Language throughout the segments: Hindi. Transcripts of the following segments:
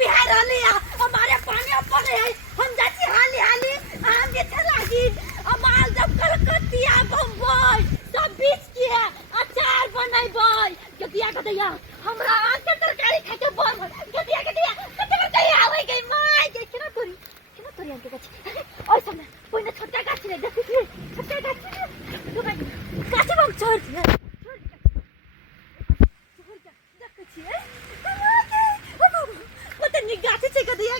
बिहार रहले हमारे पानी ऊपर है हम जाती हाली हाली हम जेथे लागी माल जब कलकतिया बम्बई सब बीच के अचार बनैबै गदिया गदिया हमरा आके तरकारी खाके बन गदिया गदिया गदिया आवे गई माय के केना तोरी आके गछ ओइ समय कोइने छोटका गाछ नै देखि छी छोटका गाछ तो गाछ बम छोड़ दिया गाछ से गदिया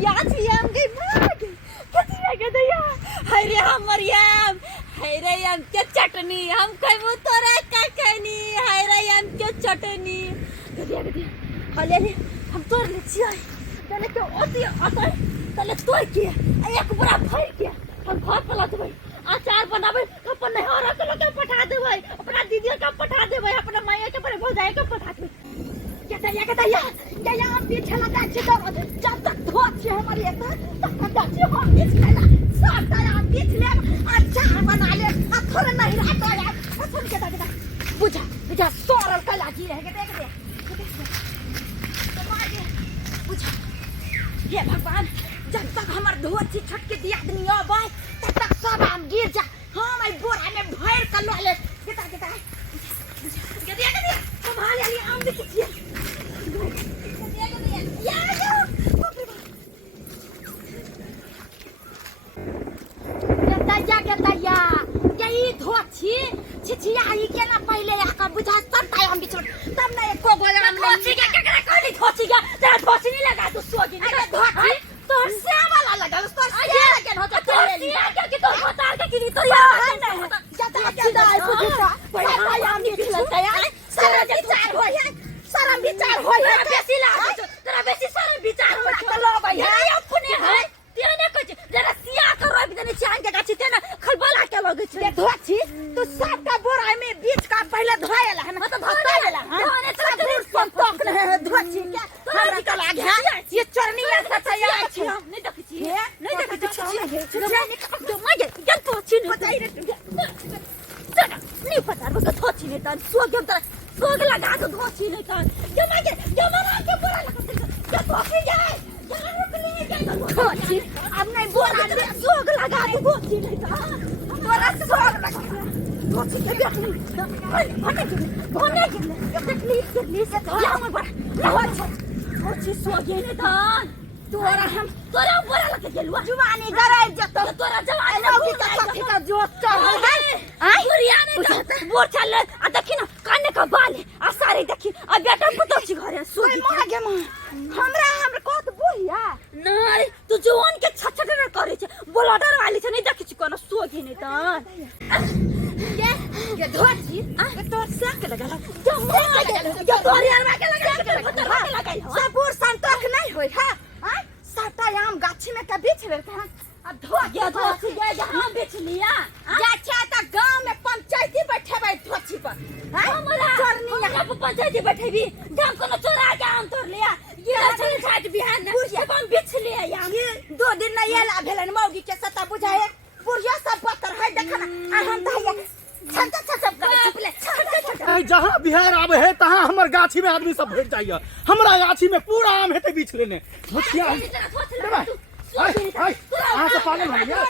या हम गई भाग गदिया हाय रे हमर याम हाय रे याम के चटनी हम कहबो तोरा का कहनी हाय रे याम के चटनी गदिया हले हम तोड़ ले छियै तने के ओती अतै तले तोड़ के एक पूरा भर के हम घर पर ला देबै अचार बनाबै अपन नहरा के लोग पठा देबै अपना दीदी के पठा देबै अपना माया के पर भौजाई के पठा देबै या हम पीछे लगा छी तो जब तक धोत छी हमारी एक तक तक हम बीच लेना सब तरह हम बीच ले अचार बना ले थोड़ा नहीं रहता यार सुन के दादा बुझा सोरल का लागी रह के देख तो मारे बुझा ये भगवान जब तक हमार धोत छी छट के दिया आदमी आबै तब तक सब हम गिर जा हम आई बोरा में भर कर लो ले केता गदिया संभाल ले आम देखि छी छिछिया ही के ना पहले आका बुझा सब ताय हम बिछड़ तब ना एको बोले हम धोची के केकरा कहली धोची के तेरा धोची नहीं लगा तू सोगी अरे धोची तो से वाला लगा तो से लगे हो तो ले के कि तो होतार के कि तो यार है ना ज्यादा बुझा ताय हम बिछड़ गया सारा विचार हो है सारा विचार हो है बेसी ला तेरा बेसी सारा विचार हो तो लो भाई है अपने है तेने कछ जरा सिया करो बिदने चांग के गाछी तेना खलबला के लगे छे धोची तो सब का बोरा में बीच का पहले धोएला है ना तो धोएला धोने से दूर संतोक है धोची के तो निकल आ गया ये चरनी ऐसा चाहिए अच्छी नहीं देखी छी नहीं देखी छी जो मगे जन धोची नहीं बताई रे चल नहीं पता बस धोची नहीं त सोग लगा तो धोची नहीं त जो मगे जो मरा के बोरा लगा के धोची जाए अब नहीं बोला सोग लगा तो गोची नहीं था बोला सोग लगा गोची के भने के तकलीफ से था हम बड़ा गोची सोगे नहीं था तोरा बोला लगा गेलुआ जुवानी गराय जतो तोरा जवानी नौकी का साथी का जोत है आई बुरिया नहीं बोर चल आ देखी ना काने का बाल है आ सारे देखी आ बेटा पुतो छी घरे सोगी मागे मां हमरा कहत बोहिया नहीं तू जवान के छछट न करे छे बोलाडर वाली छे नहीं देखी छी कोनो सोगी नहीं त ये धोची आ तो साक लगा जो तोरिया में के लगा सबूर संतोष नहीं होई हां साटा आम गाछी में का बीच रहता है अब धोची गए जहां बेच लिया अच्छा त गांव में पंचायती बैठेबै धोची पर हमरा करनी यहां पर पंचायती बैठेबी गांव कोनो चोरा के आम तोड़ लिया ये छल छाट बिहान सब हम बेच लिया ये 2 दिन न ये ला भेलन मौगी के सता बुझाए पुरिया सब पत्थर है देखना आ हम दहिया जहाँ बिहार आवे है तहाँ हमर गाछी में आदमी सब भेट जाइए हमरा गाछी में पूरा आम हेते बीच लेने मुखिया हां से पागल हो गया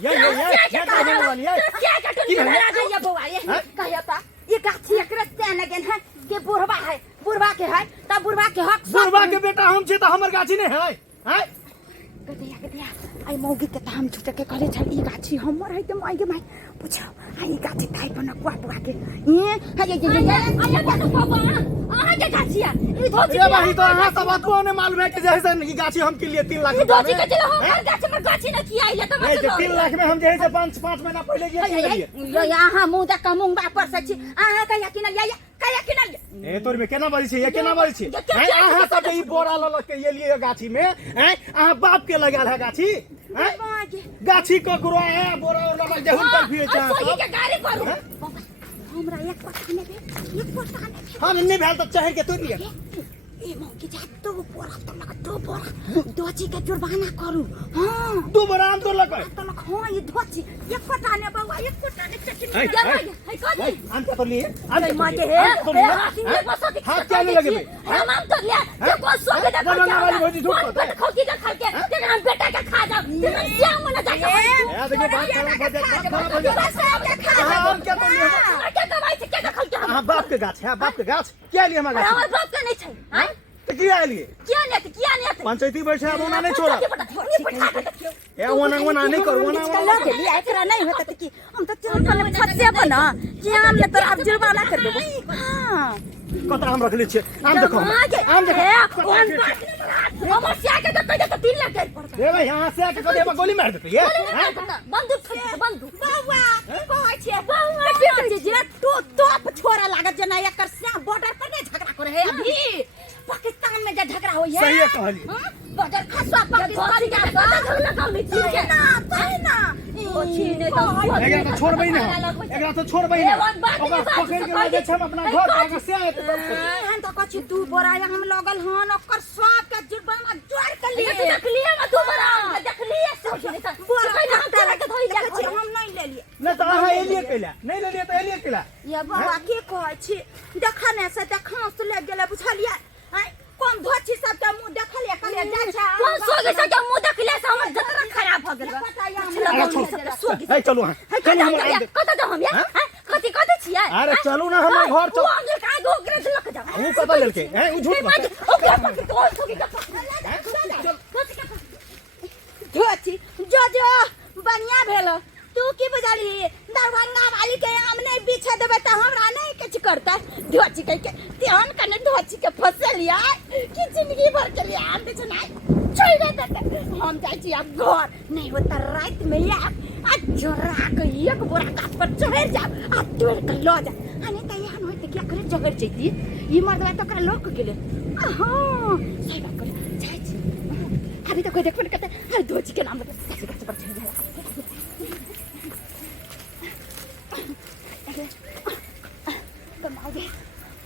ये कहने वाली है क्या कटुल बना दे ये बौआ ये कहता ये गाछी एकरे तेने गेन है के बुढ़वा के है त बुढ़वा के हक बुढ़वा के बेटा हम छे त हमर गाछी नहीं है हैं गदिया आई मौगी के त हम छुटे के कहले छ ई गाछी हमर है त माई माई पूछो आई गाछी ताई बना कुआ बुआ के ये आया बनो बाबा आ के गाछिया ई धोची रे भाई तो हां सब तो ने मालूम है कि जैसे ई गाछी हम के लिए 3 लाख धोची के चलो हम गाछी में गाछी न किया ये त मतलब 3 लाख में हम जैसे 5 महीना पहले ये यहाँ मुंह द कमुंग बा पर सची आ कया कि न या कया कि न ए तोर में केना बारी छे ये केना बारी छे हैं आहा सब ई बोरा ल के ये लिए गाछी में हैं आहा बाप के लगाल है गाछी हैं गाछी को गुरो है बोरा और लगा जहुन कर फिरे छ सब के गाड़ी करू हमरा एक पत्ता ने दे एक पत्ता ने हम नहीं भेल त चाहे के तोड़ लिया ए मौकी जा तो बोरा तो लगा तो बोरा दोची के जुर्माना करू हां दू बोरा आम तोड़ लग तो लग हां ये दोची एक फटाने बाबा एक फटाने चटनी है कदी आम के तोड़ लिए आम अरे के मां के तोड़ लिए। हे आम तोड़ लिए। हाथ में बसा के हाथ क्या नहीं लगे बे? हम तो ले ये को सो के देखो ना, ना, वाली भौजी झूठ कहता है। खो के खा के तेरे हम बेटा के खा जाओ तेरे श्याम ना जा यार देखिए बात खराब हो जाए बात खराब हो जाए आम क्या तोड़ लिए क्या दवाई से क्या खा के हां बाप के गाछ है बाप के गाछ क्या लिए हमारा गाछ हमर बाप के नहीं छै हां तो क्या लिए क्या नहीं पंचायती बैठे अब ओना नहीं छोड़ा ए ओना नहीं कर ओना लगे लिए एकरा नहीं होता त की हम त चल छत से बना कि आम ले तोरा अब जुर्माना कर देबो हां कतरा आम रख ले छे आम देखो आम देखो हमर से आके तो 3 लाख कर पड़ता ए भाई यहां से आके कदे गोली मार देते ये हैं? बंदूक फेंक बंदूक बाबा कहै छे बाबा जे तो छोरा लागत जना एकर से बॉर्डर पर नहीं झगड़ा करे है अभी पाकिस्तान में जब झगड़ा होई है सही है कहली बॉर्डर खसवा पाकिस्तान के साथ लगाउनी ठीक है ना ओ छीने तो एकरा तो छोड़बै ना एकरा तो छोड़बै ना ओकर पकड़ के ले छै हम अपना घर आगे से आए हम तो कछु तू बोरा हम लगल हन ओकर सब के जुर्माना जोड़ के लिए देख लिए ना तू बोरा देख लिए सोच बोरा हम तेरा के धोई जा हम नहीं ले लिए ना तो अहाँ एलिए केला नहीं ले लिए तो एलिए केला ये बाबा के कहै छी देखने से देखा से ले गेले बुझलिए कौन धोची सब के मुंह देखलिए कहलिए जा छै कौन सोगे सब के मुंह देखले से हमर जतरा खराब भ गेल ए चलो हां कल हम आए कत दो हम ये कथि कत छियै अरे चलू ना हम घर चल हम का दो ग्रेड लक जा हूं कत लेलके हैं उ झूठ बात ओके पकड़ तो सोगे धोची जो बढ़िया भेलो तू की बजाली दरभंगा वाली के हमने पीछे देबे त हमरा नहीं कुछ करता धोची के ध्यान करने धोची के फसल यार की जिंदगी भर के लिए हम पीछे नहीं छोड़ देते हम जाई छी अब घर नहीं होता रात में यार आज जोरा के एक बोरा गाछ पर चढ़ जा आ तोड़ के लो जा अने त यहाँ होते क्या करे जगड़ जैती ई मर्दवा तो कर लोक गेले हां सही बात कर जाई छी अभी तो कोई देख पड़ कहते धोची के नाम पे गाछ पर चढ़ जा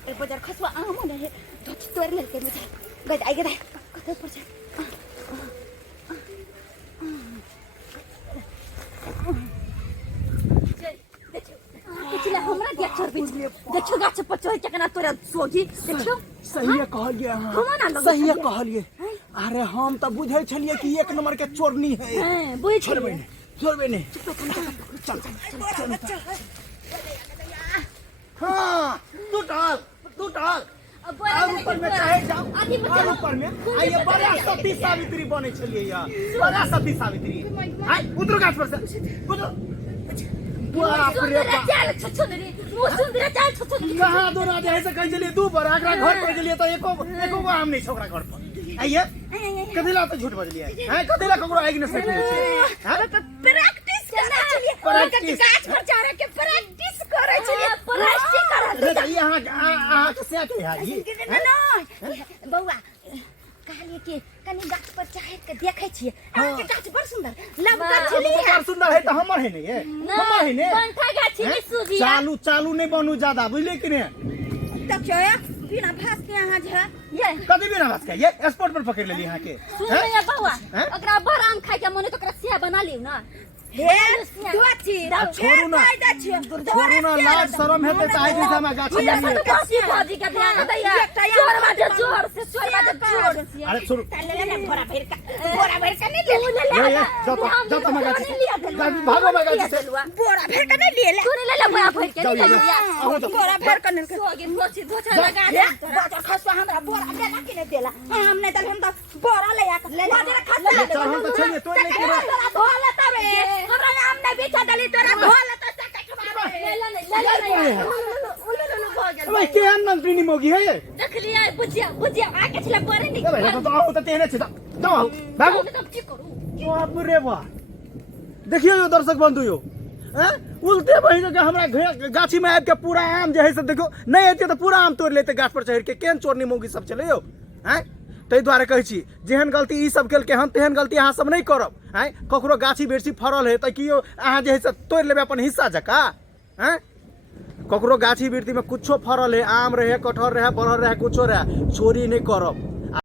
ए बजार खसवा आम ने धोती तोड़ लेके मुझे गदाई कते पर छै देखिला हमरा क्या चढ़ बिन देखो गाछ पर चढ़ के ना तोरा सोगी देखो सही है कहलिए हां सही है कहलिए अरे हम तो बुझै छलिए कि एक नंबर के चोरनी है बुझ छोड़बे नहीं चल चल हाँ तू टाल अब ऊपर में चाहे जाओ और ऊपर में आइए बड़ा सती सावित्री बने छलिए यार बड़ा सती सावित्री आई उतरो गाछ पर से उतरो बाप रे बाप चल छछुंदरी मु सुंदर चल छछुंदरी कहां दो रात ऐसे कह चलिए दू बार आगरा घर पर चलिए तो एको आम नहीं छोकरा घर पर आइए कदेला तो झूठ बजलिए हैं कदेला ककरो आइग न सकी हां प्रैक्टिस करना चलिए प्रैक्टिस गाछ पर चढ़े के प्रैक्टिस करे चलिए प्रैक्टिस कर अरे यहां के से के है नहीं बौआ कहलिए कि कनी गाछ पर चढ़े के देखे छिए अहाँ के गाछ बड़ सुंदर लबका छली है बड़ सुंदर है तो हमर है नहीं है हमर है ने पंखा गाछ में सूजी चालू नहीं बनू ज्यादा बुझले कि नहीं देखियो बिना भास के यहाँ जे ये कभी भी ना बात का ये स्पॉट पर पकड़ लेली यहां के सुन ले बौआ ओकरा बड़ आम खाए के मने तो ओकरा सिया बना लियो ना हे दोची छोड़ू ना लाज शरम हेते त आई जैसा में गाछ में काशी भाजी के ध्यान दैया जोर बाजे जोर से अरे छोड़ू ले भरा भर का नहीं ले ये जा मैं गाछ भागो मैं गाछ से बोरा भर का नहीं ले तू ले बोरा भर के आओ तो बोरा भर का नहीं सोगी दोची दोचा लगा दे बाजार खसवा हमरा बोरा देला कि नहीं देला हमने दल हम तो बोरा ले आ बाजार खसवा चल हम तो चाहिए तो नहीं के बोला तबे हमरा नाम नहीं बिछा दली तोरा बोला तो सके ले भाई के हम प्रीनी मोगी है ये देख लिया बुझिया आके छले परे नहीं भाई तो आओ तो तेने छ जाओ भागो बाप रे बाप देखियो यो दर्शक बंधु यो हैं उल्टे बहिन के हमरा गाछी में आब के पूरा आम जे है से देखो नहीं हेते तो पूरा आम तोड़ लेते गाछ पर चढ़ के केन चोरनी मोगी सब चले यो हैं तै द्वारे कहै छी जेहन गलती ई सब केल के हम तेहन गलती अहाँ सब नहीं करब हैं ककरो गाछी बेरसी फरल है त कियो अहाँ जे है से तोड़ लेबे अपन हिस्सा जका हैं ककरो गाछी वृत्ति में कुछो फरल है, आम रहे, कटहर रहे, बरहर रहे, कुछो रहे, चोरी नहीं करब।